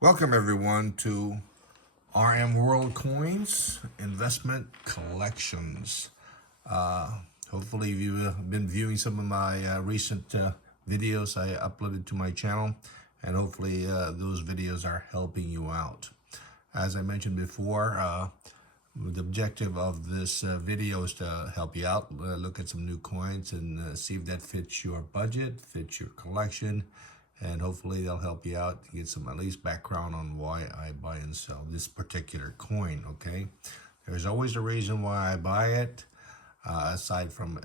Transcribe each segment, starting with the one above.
Welcome everyone to RMworldcoins investment collections. Hopefully you've been viewing some of my recent videos I uploaded to my channel, and hopefully those videos are helping you out. As I mentioned before, the objective of this video is to help you out, look at some new coins and see if that fits your budget, fits your collection, and hopefully they'll help you out to get some at least background on why I buy and sell this particular coin. Okay, there's always a reason why I buy it, aside from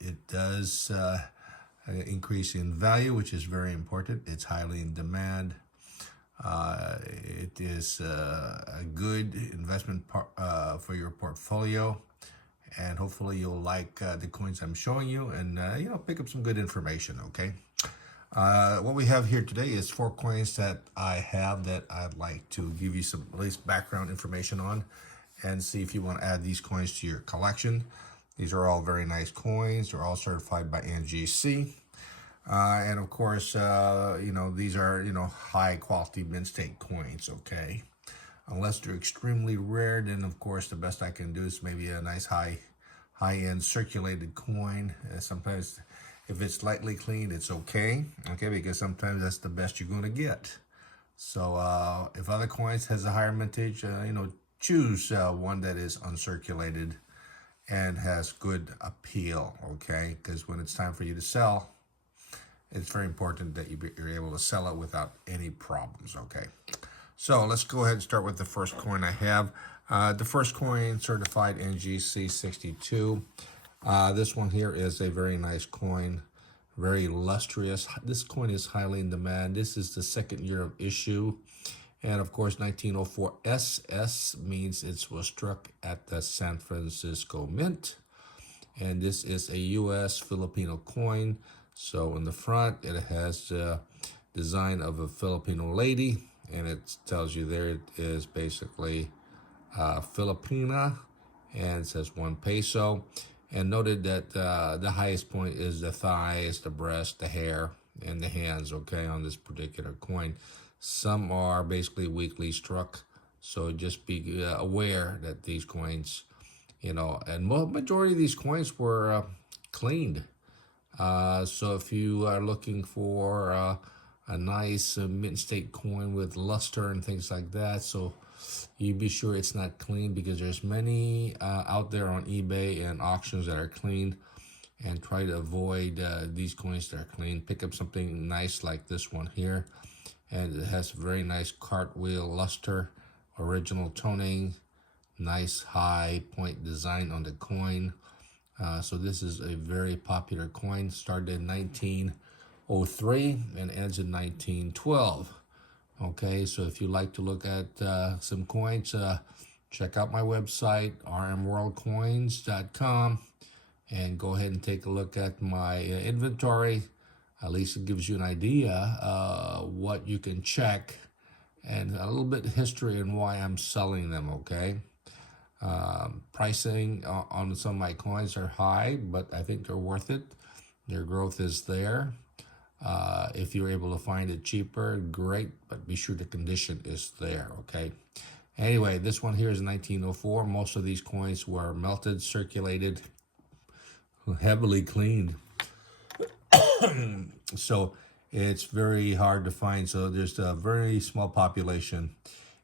it does increase in value, which is very important. It's highly in demand. It is a good investment for your portfolio, and hopefully you'll like the coins I'm showing you, and pick up some good information. Okay. What we have here today is 4 coins that I have that I'd like to give you some at least background information on, and see if you want to add these coins to your collection. These are all very nice coins. They're all certified by NGC. And of course, these are, high quality mint state coins, okay? Unless they're extremely rare, then of course the best I can do is maybe a nice high-end circulated coin. Sometimes if it's lightly cleaned, it's okay, because sometimes that's the best you're going to get. So if other coins has a higher mintage, choose one that is uncirculated and has good appeal, okay? Because when it's time for you to sell, it's very important that you're able to sell it without any problems, okay? So let's go ahead and start with the first coin I have. The first coin, certified NGC 62. This one here is a very nice coin, very lustrous. This coin is highly in demand. This is the 2nd year of issue. And of course, 1904 SS means it was struck at the San Francisco Mint. And this is a U.S. Filipino coin. So in the front, it has the design of a Filipino lady, and it tells you there it is basically Filipina, and it says 1 peso. And noted that the highest point is the thighs, the breast, the hair, and the hands, okay, on this particular coin. Some are basically weakly struck, so just be aware that these coins, and majority of these coins were cleaned. So if you are looking for a nice mint state coin with luster and things like that, so you be sure it's not clean, because there's many out there on eBay and auctions that are clean, and try to avoid these coins that are clean. Pick up something nice like this one here, and it has very nice cartwheel luster, original toning, nice high point design on the coin. So this is a very popular coin, started in 1903 and ends in 1912. Okay, so if you like to look at some coins, check out my website, RMworldcoins.com, and go ahead and take a look at my inventory. At least it gives you an idea what you can check, and a little bit of history and why I'm selling them, okay? Pricing on some of my coins are high, but I think they're worth it. Their growth is there. If you're able to find it cheaper, great, but be sure the condition is there, okay? Anyway, this one here is 1904. Most of these coins were melted, circulated, heavily cleaned. So it's very hard to find. So there's a very small population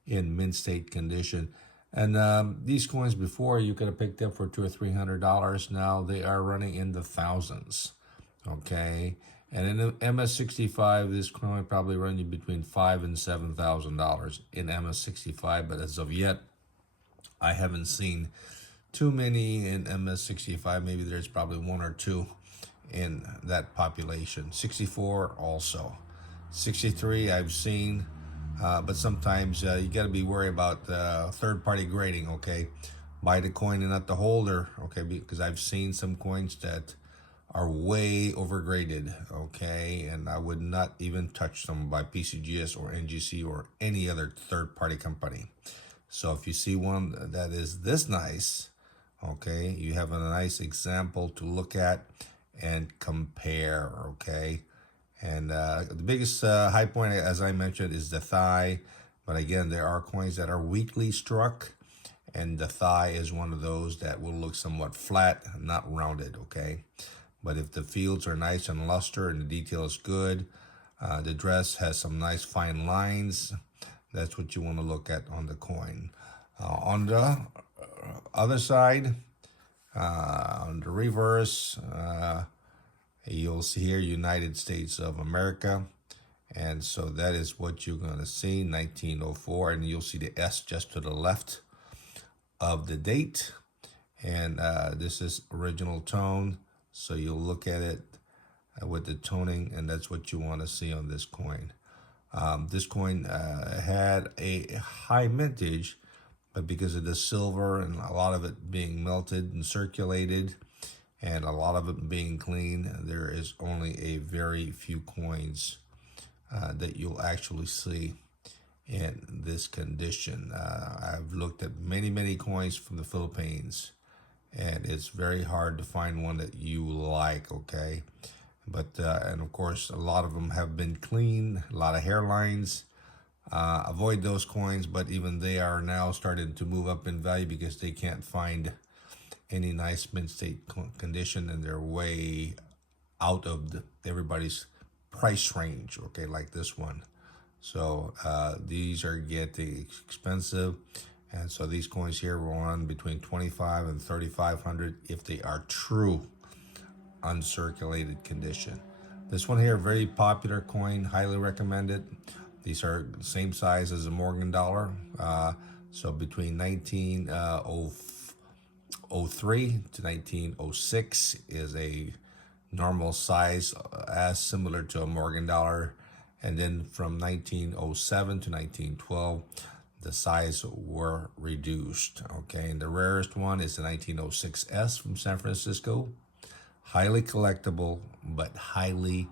in mint state condition. And these coins before, you could have picked up for $200 or $300. Now they are running in the thousands, okay? And in the MS65, this coin probably run you between $5,000 and $7,000 in MS65. But as of yet, I haven't seen too many in MS65. Maybe there's probably 1 or 2 in that population. 64 also. 63 I've seen. But sometimes you got to be worried about third-party grading, okay? Buy the coin and not the holder, okay? Because I've seen some coins that are way overgraded, okay? And I would not even touch them by PCGS or NGC or any other third-party company. So if you see one that is this nice, okay, you have a nice example to look at and compare, okay? And the biggest high point, as I mentioned, is the thigh. But again, there are coins that are weakly struck, and the thigh is one of those that will look somewhat flat, not rounded, okay? But if the fields are nice and luster and the detail is good, the dress has some nice fine lines, that's what you want to look at on the coin. On the other side, on the reverse, you'll see here United States of America. And so that is what you're going to see, 1904. And you'll see the S just to the left of the date. And this is original tone. So you'll look at it with the toning, and that's what you want to see on this coin. This coin had a high mintage, but because of the silver and a lot of it being melted and circulated, and a lot of it being clean, there is only a very few coins that you'll actually see in this condition. I've looked at many coins from the Philippines, and it's very hard to find one that you like, okay? But, and of course, a lot of them have been clean, a lot of hairlines. Avoid those coins, but even they are now starting to move up in value because they can't find any nice mint state condition, and they're way out of everybody's price range, okay, like this one. So these are getting expensive, and so these coins here will run between 25 and 3,500 if they are true uncirculated condition. This one here, very popular coin, highly recommended. These are the same size as a Morgan dollar, so between 1903 to 1906 is a normal size, as similar to a Morgan dollar. And then from 1907 to 1912, the size were reduced, okay? And the rarest one is the 1906S from San Francisco. Highly collectible, but highly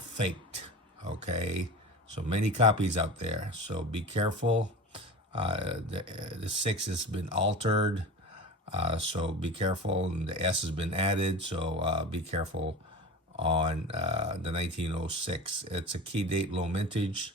faked, okay? So many copies out there, so be careful. The 6 has been altered, so be careful, and the S has been added, so be careful on the 1906. It's a key date, low mintage,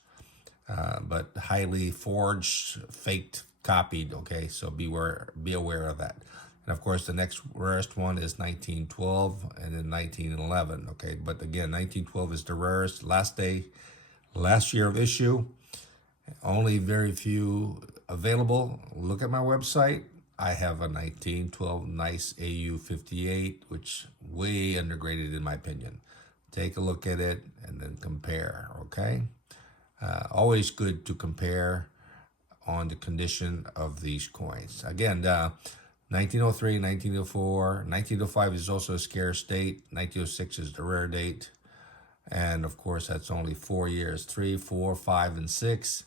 but highly forged, faked, copied, okay? So be aware of that. And of course, the next rarest one is 1912 and then 1911, okay? But again, 1912 is the rarest. Last year of issue, only very few available. Look at my website. I have a 1912 nice AU58, which way undergraded in my opinion. Take a look at it and then compare, okay? Always good to compare on the condition of these coins. Again, 1903, 1904, 1905 is also a scarce date. 1906 is the rare date. And of course, that's only 4 years, 3, 4, 5, and 6.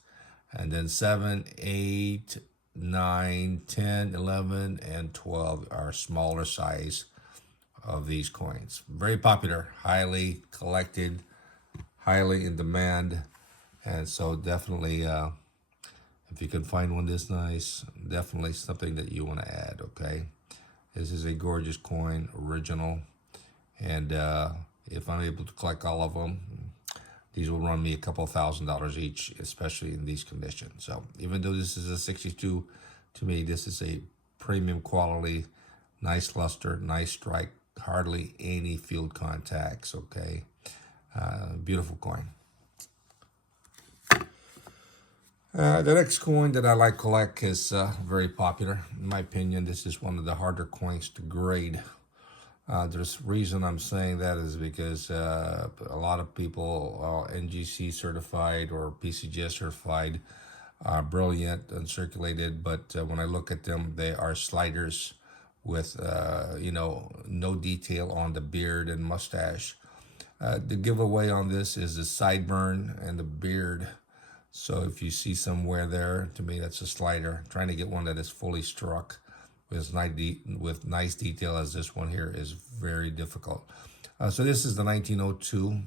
And then 7, 8, 9, 10, 11, and 12 are smaller size of these coins. Very popular, highly collected, highly in demand. And so definitely, if you can find one this nice, definitely something that you want to add, okay? This is a gorgeous coin, original. And if I'm able to collect all of them, these will run me a couple $1,000s each, especially in these conditions. So even though this is a 62, to me, this is a premium quality, nice luster, nice strike, hardly any field contacts, okay? Beautiful coin. The next coin that I like collect is very popular. In my opinion, this is one of the harder coins to grade. The reason I'm saying that is because a lot of people are NGC certified or PCGS certified, are brilliant and circulated, but when I look at them, they are sliders with, no detail on the beard and mustache. The giveaway on this is the sideburn and the beard. So if you see somewhere there, to me, that's a slider. Trying to get one that is fully struck with nice detail as this one here is very difficult. So this is the 1902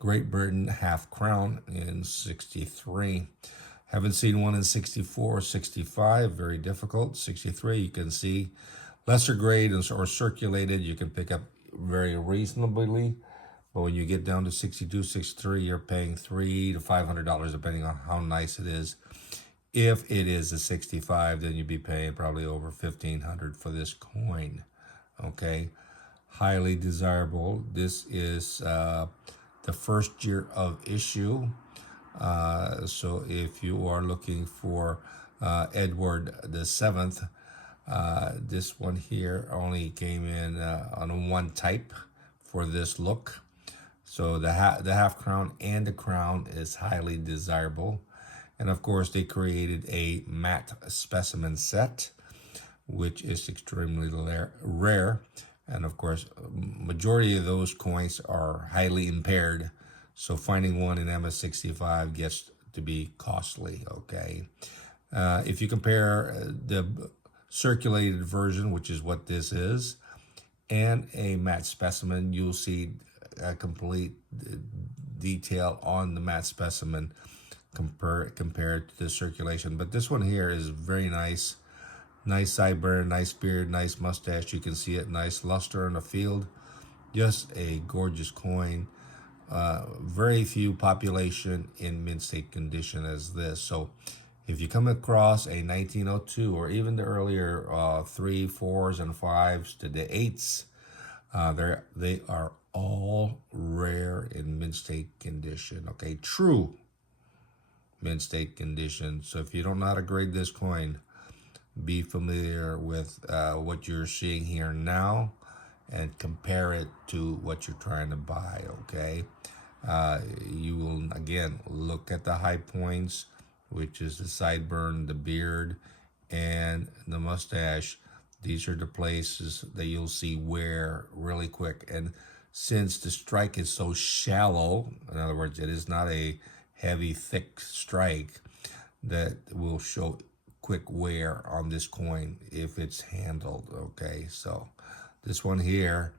Great Britain half crown in 63. Haven't seen one in 64, 65, very difficult. 63, you can see lesser grade or circulated, you can pick up very reasonably. But when you get down to 62, 63, you're paying $300 to $500 depending on how nice it is. If it is a 65, then you'd be paying probably over $1,500 for this coin. Okay, highly desirable. This is the first year of issue. So if you are looking for Edward the Seventh, this one here only came in on one type for this look. So the half crown and the crown is highly desirable. And of course, they created a matte specimen set, which is extremely rare. And of course, majority of those coins are highly impaired. So finding one in MS65 gets to be costly, okay? If you compare the circulated version, which is what this is, and a matte specimen, you'll see a complete detail on the matte specimen compared to the circulation. But this one here is very nice. Nice sideburn, nice beard, nice mustache. You can see it, nice luster in the field. Just a gorgeous coin. Very few population in mint state condition as this. So if you come across a 1902 or even the earlier 3, 4s, and 5s to the 8s, they are all rare in mint state condition. Okay, true mint state condition. So if you don't know how to grade this coin, be familiar with what you're seeing here now and compare it to what you're trying to buy, okay? You will, again, look at the high points, which is the sideburn, the beard, and the mustache. These are the places that you'll see wear really quick. And since the strike is so shallow, in other words, it is not a heavy, thick strike, that will show quick wear on this coin if it's handled, okay? So this one here,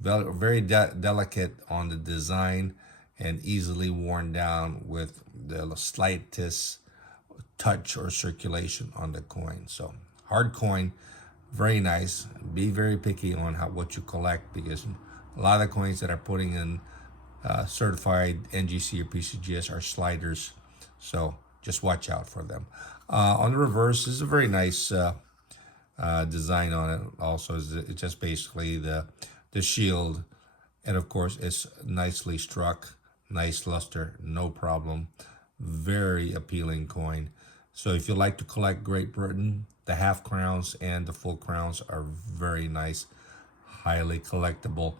very delicate on the design and easily worn down with the slightest touch or circulation on the coin. So hard coin, very nice. Be very picky on what you collect, because a lot of coins that are putting in certified NGC or PCGS are sliders. So just watch out for them. On the reverse is a very nice design on it. Also, it's just basically the shield, and of course it's nicely struck, nice luster, no problem. Very appealing coin. So if you like to collect Great Britain, the half crowns and the full crowns are very nice, highly collectible,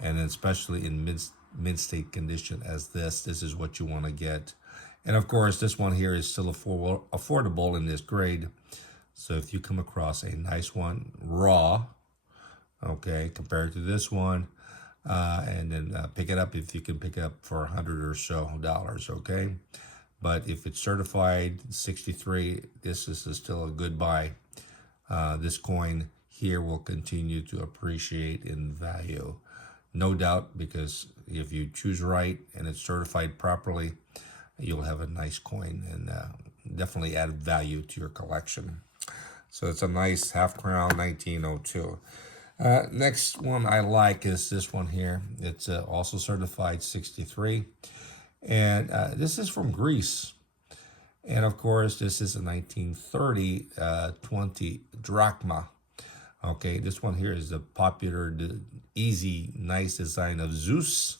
and especially in mid state condition as this is what you want to get. And of course, this one here is still affordable in this grade. So if you come across a nice one, raw, okay, compared to this one, and then pick it up if you can pick it up for $100 or so, okay? But if it's certified 63, this is still a good buy. This coin here will continue to appreciate in value. No doubt, because if you choose right and it's certified properly, you'll have a nice coin and definitely add value to your collection. So it's a nice half crown 1902. Next one I like is this one here. It's also certified 63. And this is from Greece. And of course, this is a 1930 20 drachma. Okay, this one here is the popular, easy, nice design of Zeus.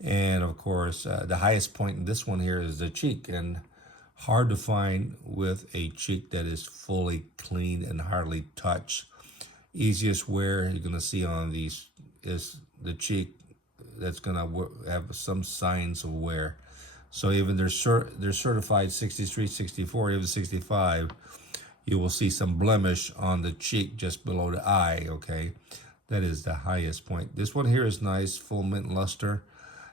And of course, the highest point in this one here is the cheek, and hard to find with a cheek that is fully clean and hardly touched. Easiest wear you're gonna see on these is the cheek that's gonna have some signs of wear. So even they're certified 63, 64, even 65, you will see some blemish on the cheek just below the eye, okay? That is the highest point. This one here is nice, full mint luster.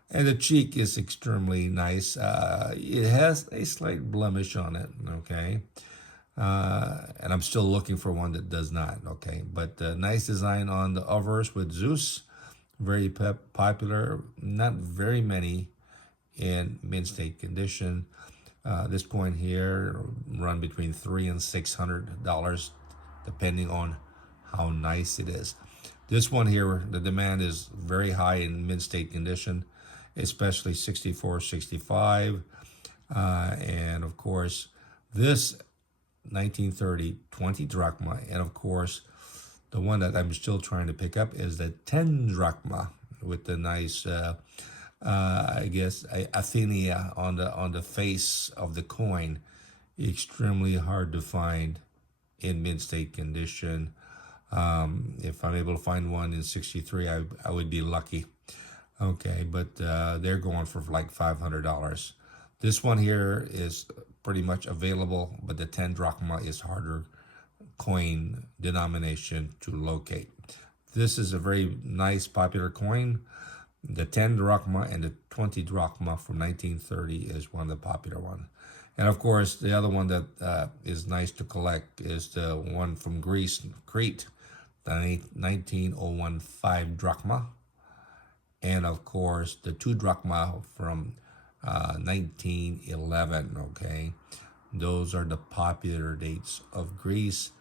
And the cheek is extremely nice. It has a slight blemish on it, okay? And I'm still looking for one that does not, okay? But nice design on the obverse with Zeus. Very popular. Not very many in mint state condition. This coin here run between $300 and $600, depending on how nice it is. This one here, the demand is very high in mint-state condition, especially 64, 65. And of course, this 1930 20 drachma. And of course, the one that I'm still trying to pick up is the 10 drachma with the nice, I guess, Athenia on the face of the coin. Extremely hard to find in mint-state condition. If I'm able to find one in 63, I would be lucky. Okay, but they're going for like $500. This one here is pretty much available, but the 10 drachma is harder coin denomination to locate. This is a very nice popular coin. The 10 drachma and the 20 drachma from 1930 is one of the popular ones. And of course, the other one that is nice to collect is the one from Greece, Crete, the 19015 drachma. And of course, the 2 drachma from 1911, okay? Those are the popular dates of Greece,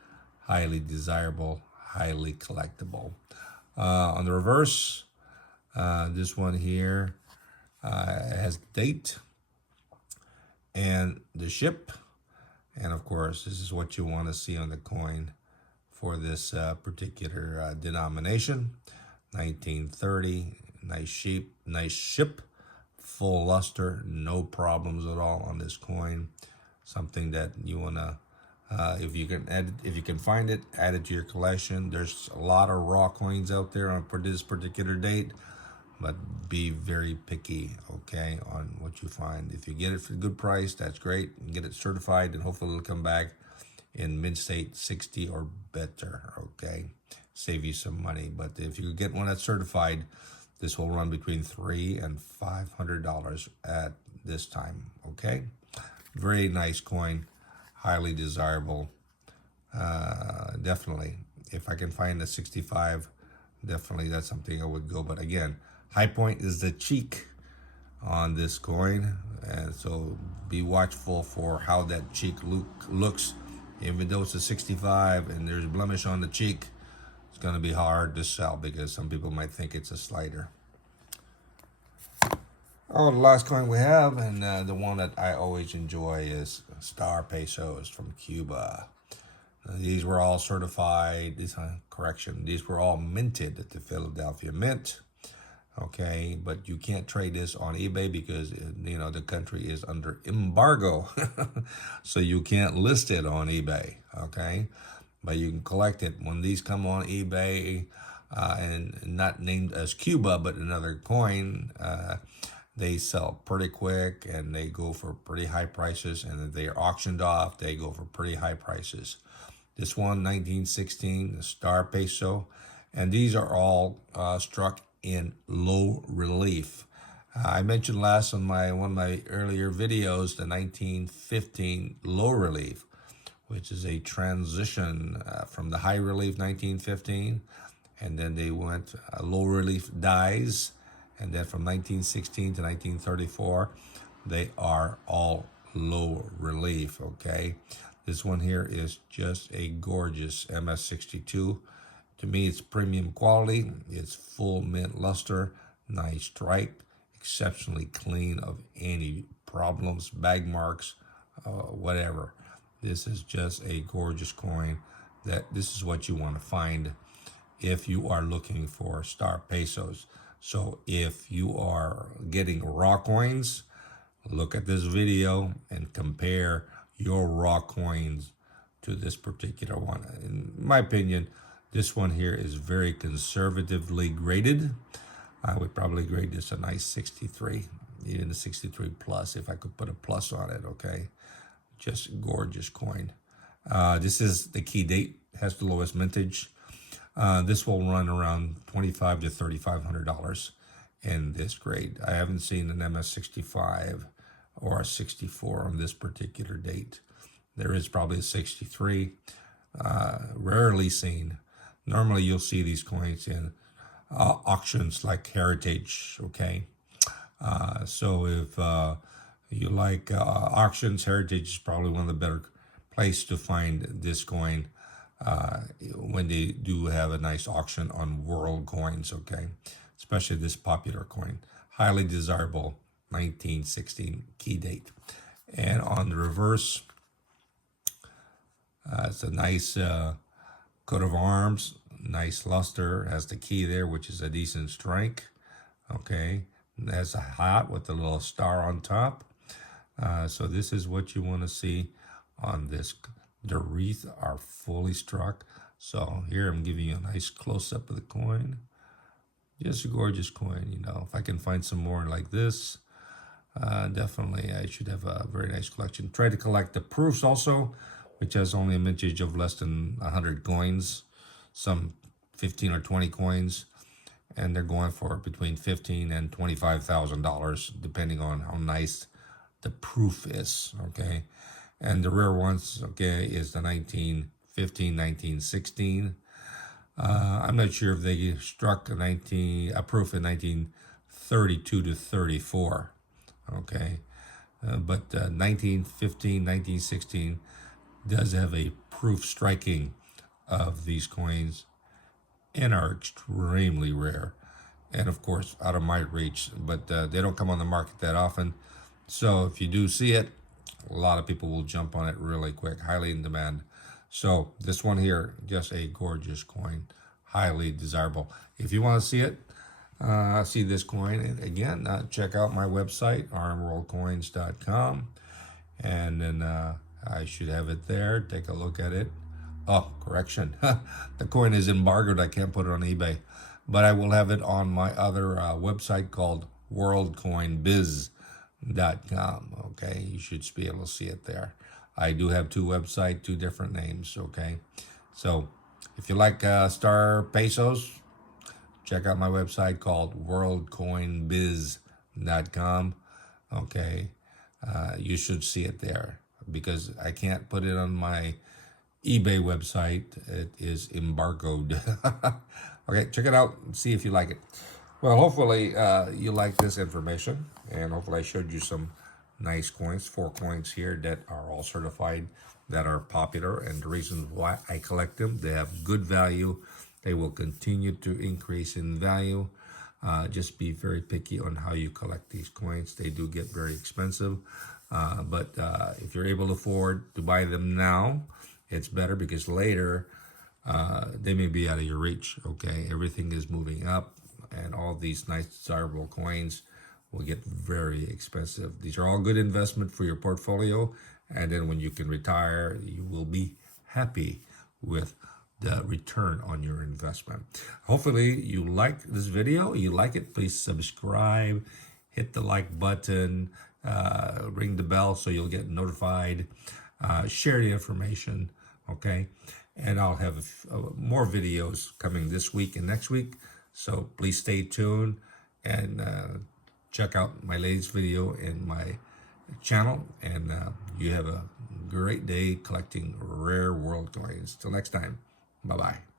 highly desirable, highly collectible. On the reverse, this one here has date and the ship. And of course, this is what you want to see on the coin for this particular denomination. 1930, nice ship, full luster, no problems at all on this coin. Something that you want to, if you can find it, add it to your collection. There's a lot of raw coins out there on this particular date, but be very picky, okay, on what you find. If you get it for a good price, that's great. You get it certified, and hopefully it'll come back in mint-state 60 or better, okay? Save you some money. But if you get one that's certified, this will run between $300 and $500 at this time, okay? Very nice coin, highly desirable. Definitely, if I can find a 65, definitely that's something I would go. But again, high point is the cheek on this coin, and so be watchful for how that cheek looks. Even though it's a 65 and there's blemish on the cheek, it's going to be hard to sell because some people might think it's a slider. Oh, the last coin we have, and the one that I always enjoy, is Star Pesos from Cuba. These were all certified, these were all minted at the Philadelphia Mint. Okay, but you can't trade this on eBay because, the country is under embargo. So you can't list it on eBay, okay? But you can collect it. When these come on eBay, and not named as Cuba, but another coin, they sell pretty quick and they go for pretty high prices. And if they are auctioned off, they go for pretty high prices. This one, 1916, the Star Peso. And these are all struck in low relief. I mentioned last on one of my earlier videos, the 1915 low relief, which is a transition from the high relief 1915. And then they went low relief dies. And then from 1916 to 1934, they are all low relief, okay? This one here is just a gorgeous MS62. To me, it's premium quality. It's full mint luster, nice strike, exceptionally clean of any problems, bag marks, whatever. This is just a gorgeous coin. This is what you want to find if you are looking for Star Pesos. So if you are getting raw coins, look at this video and compare your raw coins to this particular one. In my opinion, this one here is very conservatively graded. I would probably grade this a nice 63, even a 63 plus if I could put a plus on it, okay? Just gorgeous coin. This is the key date, has the lowest mintage. This will run around $2,500 to $3,500 in this grade. I haven't seen an MS65 or a 64 on this particular date. There is probably a 63, rarely seen. Normally you'll see these coins in auctions like Heritage, okay? So if you like auctions, Heritage is probably one of the better places to find this coin. when they do have a nice auction on WorldCoins, okay? Especially this popular coin. Highly desirable, 1916 key date. And on the reverse, it's a nice coat of arms, nice luster, has the key there, which is a decent strike, okay? It has a hat with a little star on top. So this is what you want to see on this. The wreath are fully struck. So here I'm giving you a nice close-up of the coin. Just a gorgeous coin, you know. If I can find some more like this, definitely I should have a very nice collection. Try to collect the proofs also, which has only a mintage of less than 100 coins, some 15 or 20 coins, and they're going for between $15,000 and $25,000, depending on how nice the proof is, okay? And the rare ones, okay, is the 1915, 1916. I'm not sure if they struck a proof in 1932 to 34, okay? But 1915, 1916 does have a proof striking of these coins and are extremely rare. And of course, out of my reach, but they don't come on the market that often. So if you do see it, a lot of people will jump on it really quick, highly in demand. So this one here, just a gorgeous coin, highly desirable. If you want to see it, see this coin, and again, check out my website, RMworldcoins.com, and then I should have it there. Take a look at it. Oh, correction. The coin is embargoed. I can't put it on eBay, but I will have it on my other website called WorldCoinBiz.com. Okay, you should be able to see it there. I do have two websites, two different names. Okay, so if you like star pesos, check out my website called WorldCoinBiz.com. Okay, you should see it there because I can't put it on my eBay website. It is embargoed. Okay, check it out and see if you like it. Well, hopefully you like this information, and hopefully I showed you some nice coins, 4 coins here that are all certified, that are popular, and the reason why I collect them, they have good value. They will continue to increase in value. Just be very picky on how you collect these coins. They do get very expensive, but if you're able to afford to buy them now, it's better because later they may be out of your reach, okay? Everything is moving up, and all these nice desirable coins will get very expensive. These are all good investment for your portfolio, and then when you can retire, you will be happy with the return on your investment. Hopefully you like this video. You like it, please subscribe, hit the like button, ring the bell so you'll get notified, share the information, okay? And I'll have more videos coming this week and next week. So please stay tuned and check out my latest video in my channel. And you have a great day collecting rare world coins. Till next time, bye-bye.